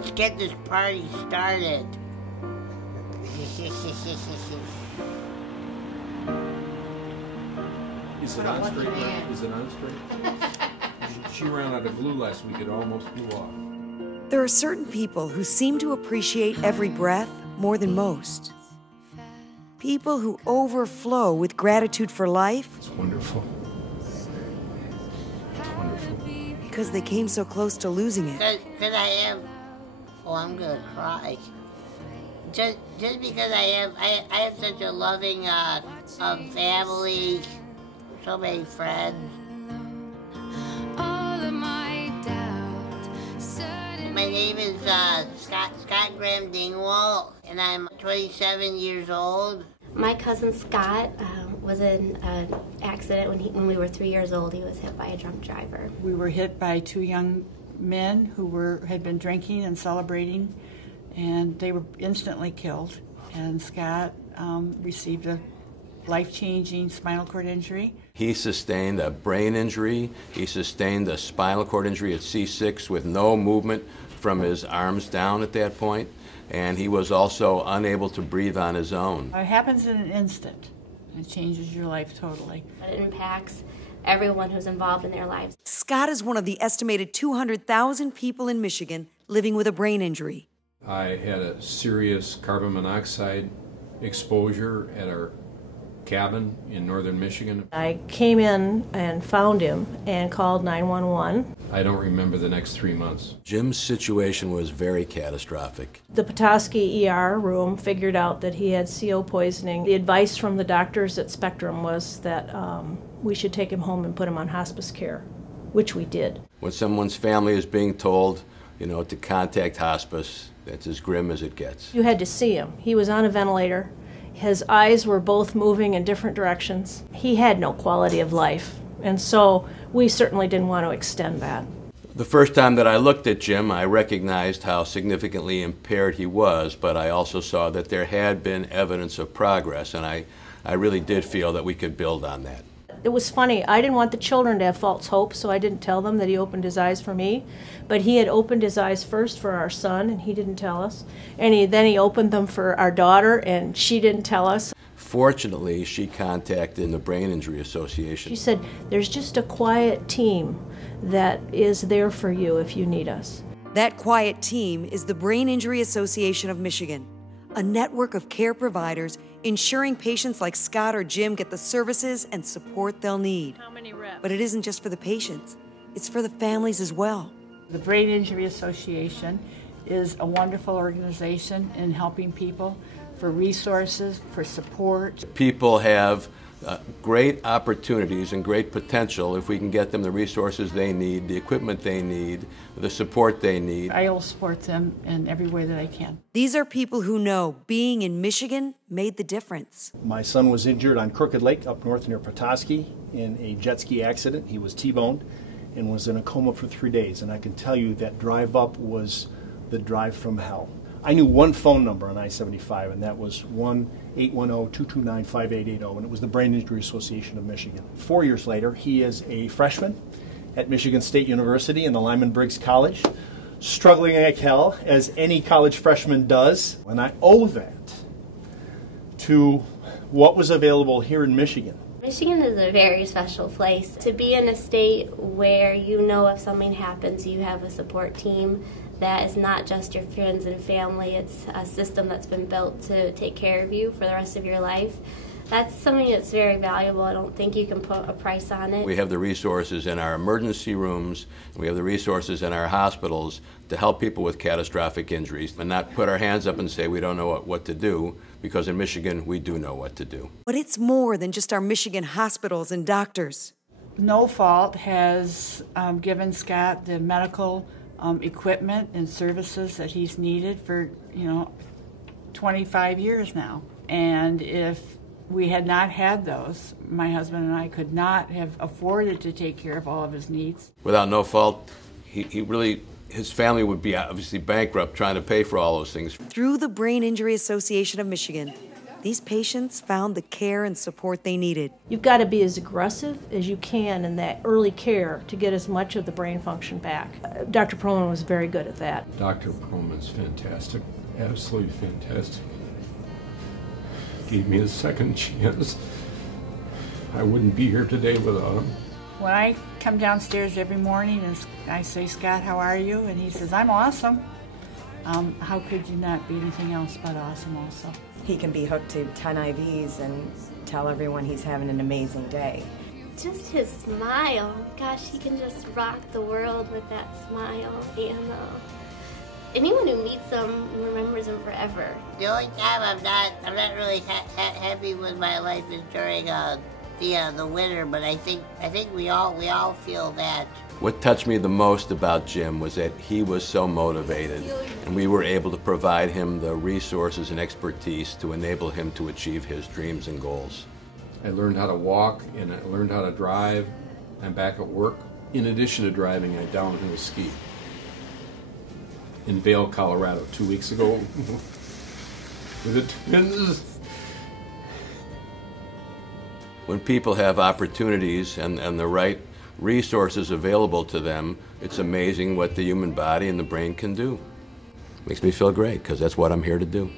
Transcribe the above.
Let's get this party started. Is it on straight now? Is it on straight? She ran out of glue last week. It almost blew off. There are certain people who seem to appreciate every breath more than most. People who overflow with gratitude for life. It's wonderful. It's wonderful. Because they came so close to losing it. Because I have... Oh, I'm gonna cry. Just because I have such a loving family, so many friends. My name is Scott Graham Dingwall, and I'm 27 years old. My cousin Scott was in an accident when we were 3 years old. He was hit by a drunk driver. We were hit by two young men who had been drinking and celebrating, and they were instantly killed. And Scott received a life-changing spinal cord injury. He sustained a brain injury. He sustained a spinal cord injury at C6 with no movement from his arms down at that point, and he was also unable to breathe on his own. It happens in an instant. It changes your life totally. It impacts everyone who's involved in their lives. Scott is one of the estimated 200,000 people in Michigan living with a brain injury. I had a serious carbon monoxide exposure at our cabin in northern Michigan. I came in and found him and called 911. I don't remember the next 3 months. Jim's situation was very catastrophic. The Petoskey ER room figured out that he had CO poisoning. The advice from the doctors at Spectrum was that we should take him home and put him on hospice care, which we did. When someone's family is being told, to contact hospice, that's as grim as it gets. You had to see him. He was on a ventilator. His eyes were both moving in different directions. He had no quality of life, and so we certainly didn't want to extend that. The first time that I looked at Jim, I recognized how significantly impaired he was, but I also saw that there had been evidence of progress, and I really did feel that we could build on that. It was funny. I didn't want the children to have false hope, so I didn't tell them that he opened his eyes for me. But he had opened his eyes first for our son, and he didn't tell us. And then he opened them for our daughter, and she didn't tell us. Fortunately, she contacted the Brain Injury Association. She said, there's just a quiet team that is there for you if you need us. That quiet team is the Brain Injury Association of Michigan, a network of care providers ensuring patients like Scott or Jim get the services and support they'll need. How many reps? But it isn't just for the patients, it's for the families as well. The Brain Injury Association is a wonderful organization in helping people for resources, for support. People have great opportunities and great potential if we can get them the resources they need, the equipment they need, the support they need. I will support them in every way that I can. These are people who know being in Michigan made the difference. My son was injured on Crooked Lake up north near Petoskey in a jet ski accident. He was T-boned and was in a coma for 3 days, and I can tell you that drive up was the drive from hell. I knew one phone number on I-75, and that was 1-810-229-5880, and it was the Brain Injury Association of Michigan. 4 years later, he is a freshman at Michigan State University in the Lyman Briggs College, struggling like hell, as any college freshman does, and I owe that to what was available here in Michigan. Michigan is a very special place. To be in a state where you know if something happens, you have a support team that is not just your friends and family, it's a system that's been built to take care of you for the rest of your life. That's something that's very valuable. I don't think you can put a price on it. We have the resources in our emergency rooms, we have the resources in our hospitals to help people with catastrophic injuries and not put our hands up and say we don't know what to do, because in Michigan we do know what to do. But it's more than just our Michigan hospitals and doctors. No Fault has given Scott the medical equipment and services that he's needed for 25 years now. And if we had not had those, my husband and I could not have afforded to take care of all of his needs. Without No Fault, his family would be obviously bankrupt trying to pay for all those things. Through the Brain Injury Association of Michigan, these patients found the care and support they needed. You've got to be as aggressive as you can in that early care to get as much of the brain function back. Dr. Perlman was very good at that. Dr. Perlman's fantastic, absolutely fantastic. Gave me a second chance. I wouldn't be here today without him. When I come downstairs every morning and I say, Scott, how are you? And he says, I'm awesome. How could you not be anything else but awesome also? He can be hooked to 10 IVs and tell everyone he's having an amazing day. Just his smile. Gosh, he can just rock the world with that smile. And anyone who meets him remembers him forever. The only time I'm not really happy with my life is during the winter, but I think we all feel that. What touched me the most about Jim was that he was so motivated, and we were able to provide him the resources and expertise to enable him to achieve his dreams and goals. I learned how to walk and I learned how to drive. I'm back at work. In addition to driving, I downhill ski in Vail, Colorado 2 weeks ago with the twins. When people have opportunities and the right resources available to them, it's amazing what the human body and the brain can do. Makes me feel great because that's what I'm here to do.